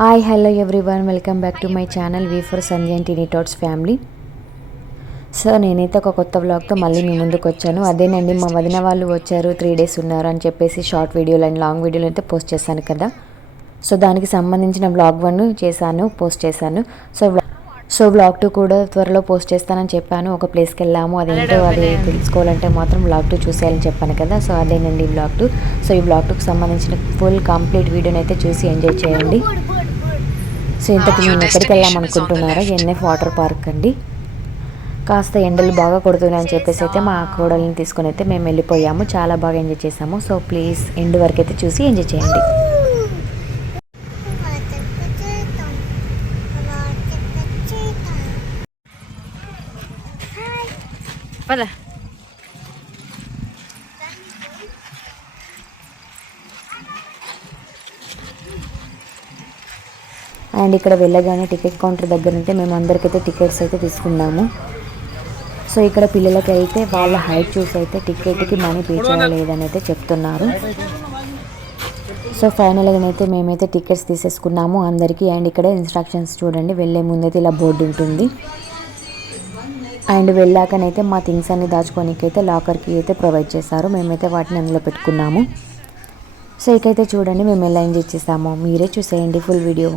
Hi hello everyone, welcome back to my channel V for Sandhya and tiny tots family. So నేనైతే ఒక కొత్త వ్లాగ్తో మళ్ళీ మీ ముందుకు వచ్చాను. అదేనండి, మా వదిన వాళ్ళు వచ్చారు, 3 days ఉన్నారు అని చెప్పేసి షార్ట్ వీడియోలు అండ్ లాంగ్ వీడియోలు అయితే పోస్ట్ చేశాను కదా. సో దానికి సంబంధించిన వ్లాగ్ 1 పోస్ట్ చేశాను. వ్లాగ్ 2 కూడా త్వరలో పోస్ట్ చేస్తానని చెప్పాను. ఒక ప్లేస్కి వెళ్ళాము, అదేంటో అది తెలుసుకోవాలంటే మాత్రం వ్లాగ్ 2 చూసేయాలని చెప్పాను కదా. సో అదేనండి వ్లాగ్ 2. సో ఈ వ్లాగ్ 2కి సంబంధించిన ఫుల్ కంప్లీట్ వీడియోని అయితే చూసి ఎంజాయ్ చేయండి. సో ఇంతకు మేము ఎక్కడికి వెళ్ళామనుకుంటున్నారో, ఎన్ఎఫ్ వాటర్ పార్క్ అండి. కాస్త ఎండలు బాగా కొడుతున్నాయి అని చెప్పేసి అయితే మా కోడల్ని తీసుకొని అయితే మేము వెళ్ళిపోయాము. చాలా బాగా ఎంజాయ్ చేసాము. సో ప్లీజ్ ఎండ్ వరకు అయితే చూసి ఎంజాయ్ చేయండి. అండ్ ఇక్కడ వెళ్ళగానే టికెట్ కౌంటర్ దగ్గర ఉంటే మేము అందరికైతే టికెట్స్ అయితే తీసుకున్నాము. సో ఇక్కడ పిల్లలకి అయితే వాళ్ళ హైట్ చూసి అయితే టికెట్కి మనీ పే చేయలేదని అయితే చెప్తున్నారు. సో ఫైనల్గానైతే మేమైతే టికెట్స్ తీసేసుకున్నాము అందరికీ. అండ్ ఇక్కడ ఇన్స్ట్రక్షన్స్ చూడండి, వెళ్ళే ముందైతే ఇలా బోర్డు ఉంటుంది. అండ్ వెళ్ళాకనైతే మా థింగ్స్ అన్ని దాచుకోనికైతే లాకర్కి అయితే ప్రొవైడ్ చేశారు. మేమైతే వాటిని అందులో పెట్టుకున్నాము. సో ఇకైతే చూడండి మేము ఎలా ఎంజాయ్ చేసామో, మీరే చూసేయండి ఫుల్ వీడియో.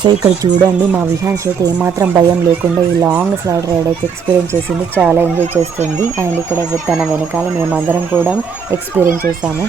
సో ఇక్కడ చూడండి, మా విహాన్స్ అయితే ఏమాత్రం భయం లేకుండా ఈ లాంగ్ స్లైడ్ రైడ్ అయితే ఎక్స్పీరియన్స్ చేసింది. చాలా ఎంజాయ్ చేస్తుంది. అండ్ ఇక్కడ తన వెనకాల మేమందరం కూడా ఎక్స్పీరియన్స్ చేసాము.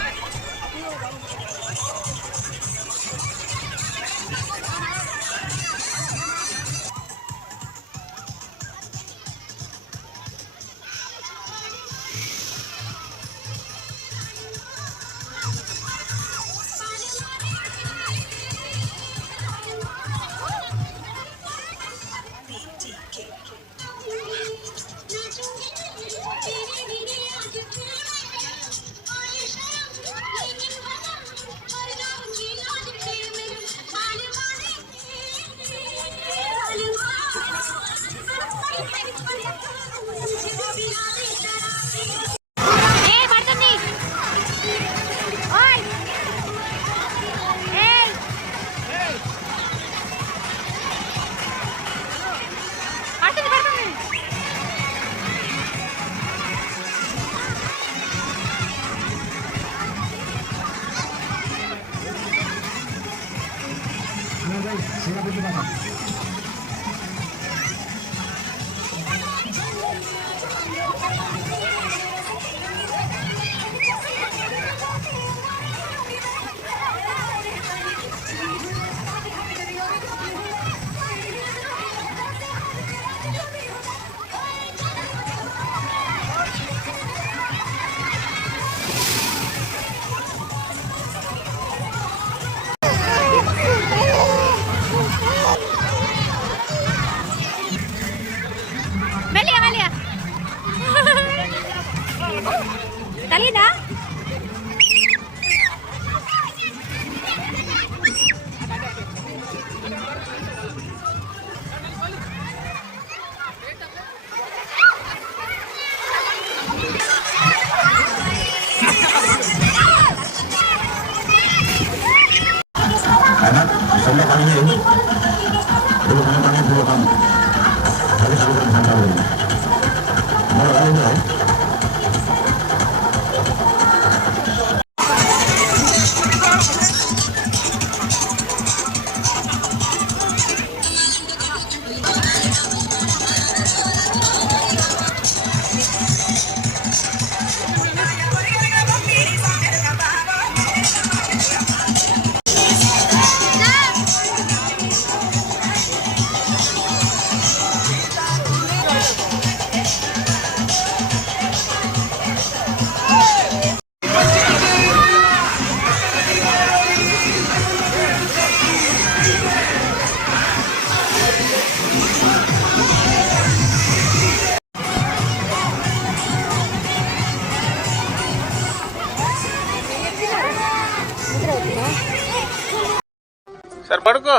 సరే పడుకో,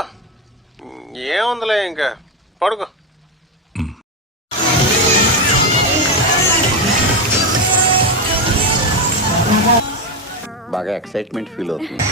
ఏముందిలే ఇంకా పడుకో. బాగా ఎక్సైట్మెంట్ ఫీల్ అవుతుంది.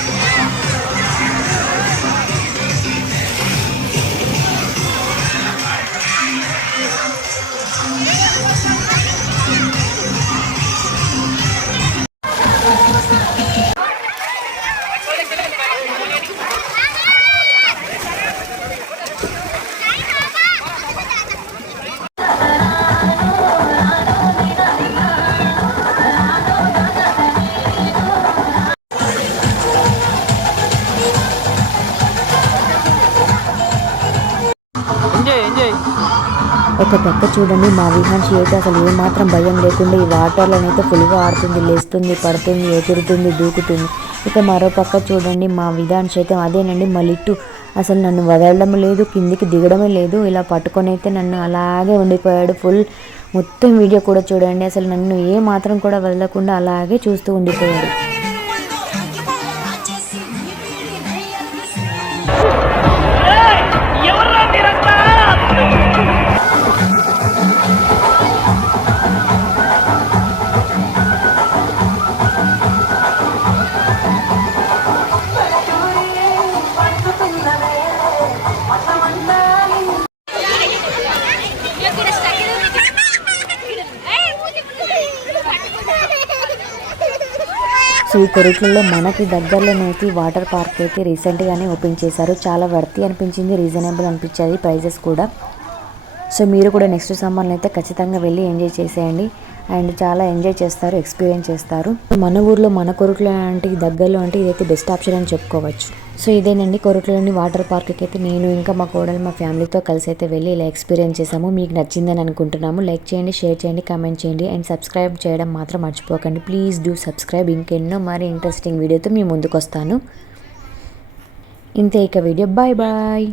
ఒక పక్క చూడండి మా విహాన్షి అయితే అసలు ఏమాత్రం భయం లేకుండా ఈ వాటర్లోనైతే ఫుల్గా ఆడుతుంది, లేస్తుంది, పడుతుంది, ఎగురుతుంది, దూకుతుంది. ఇక మరో పక్క చూడండి మా విధాన్షి అయితే అదేనండి మా లిట్టు అసలు నన్ను వదలడం లేదు, కిందికి దిగడమే లేదు, ఇలా పట్టుకొని అయితే నన్ను అలాగే ఉండిపోయాడు. ఫుల్ మొత్తం వీడియో కూడా చూడండి, అసలు నన్ను ఏ మాత్రం కూడా వదలకుండా అలాగే చూస్తూ ఉండిపోయాడు. సో ఈ కొరిట్లలో మనకి దగ్గరలోనైతే వాటర్ పార్క్ అయితే రీసెంట్గానే ఓపెన్ చేశారు. చాలా వర్తి అనిపించింది, రీజనబుల్ అనిపించేది ప్రైజెస్ కూడా. సో మీరు కూడా నెక్స్ట్ సమ్మర్లో అయితే ఖచ్చితంగా వెళ్ళి ఎంజాయ్ చేసేయండి అండ్ చాలా ఎంజాయ్ చేస్తారు, ఎక్స్పీరియన్స్ చేస్తారు. మన ఊర్లో మన కొరుట్ల అంటే దగ్గరలో అంటే ఇదైతే బెస్ట్ ఆప్షన్ అని చెప్పుకోవచ్చు. సో ఇదేనండి కొరుట్లలోని వాటర్ పార్క్కి అయితే నేను ఇంకా మా కోడలు మా ఫ్యామిలీతో కలిసి అయితే వెళ్ళి ఇలా ఎక్స్పీరియన్స్ చేసాము. మీకు నచ్చిందని అనుకుంటున్నాము. లైక్ చేయండి, షేర్ చేయండి, కామెంట్ చేయండి అండ్ సబ్స్క్రైబ్ చేయడం మాత్రం మర్చిపోకండి. Please do subscribe. ఇంకెన్నో మరి ఇంట్రెస్టింగ్ వీడియోతో మీ ముందుకు వస్తాను. ఇంతే ఇక వీడియో. Bye bye.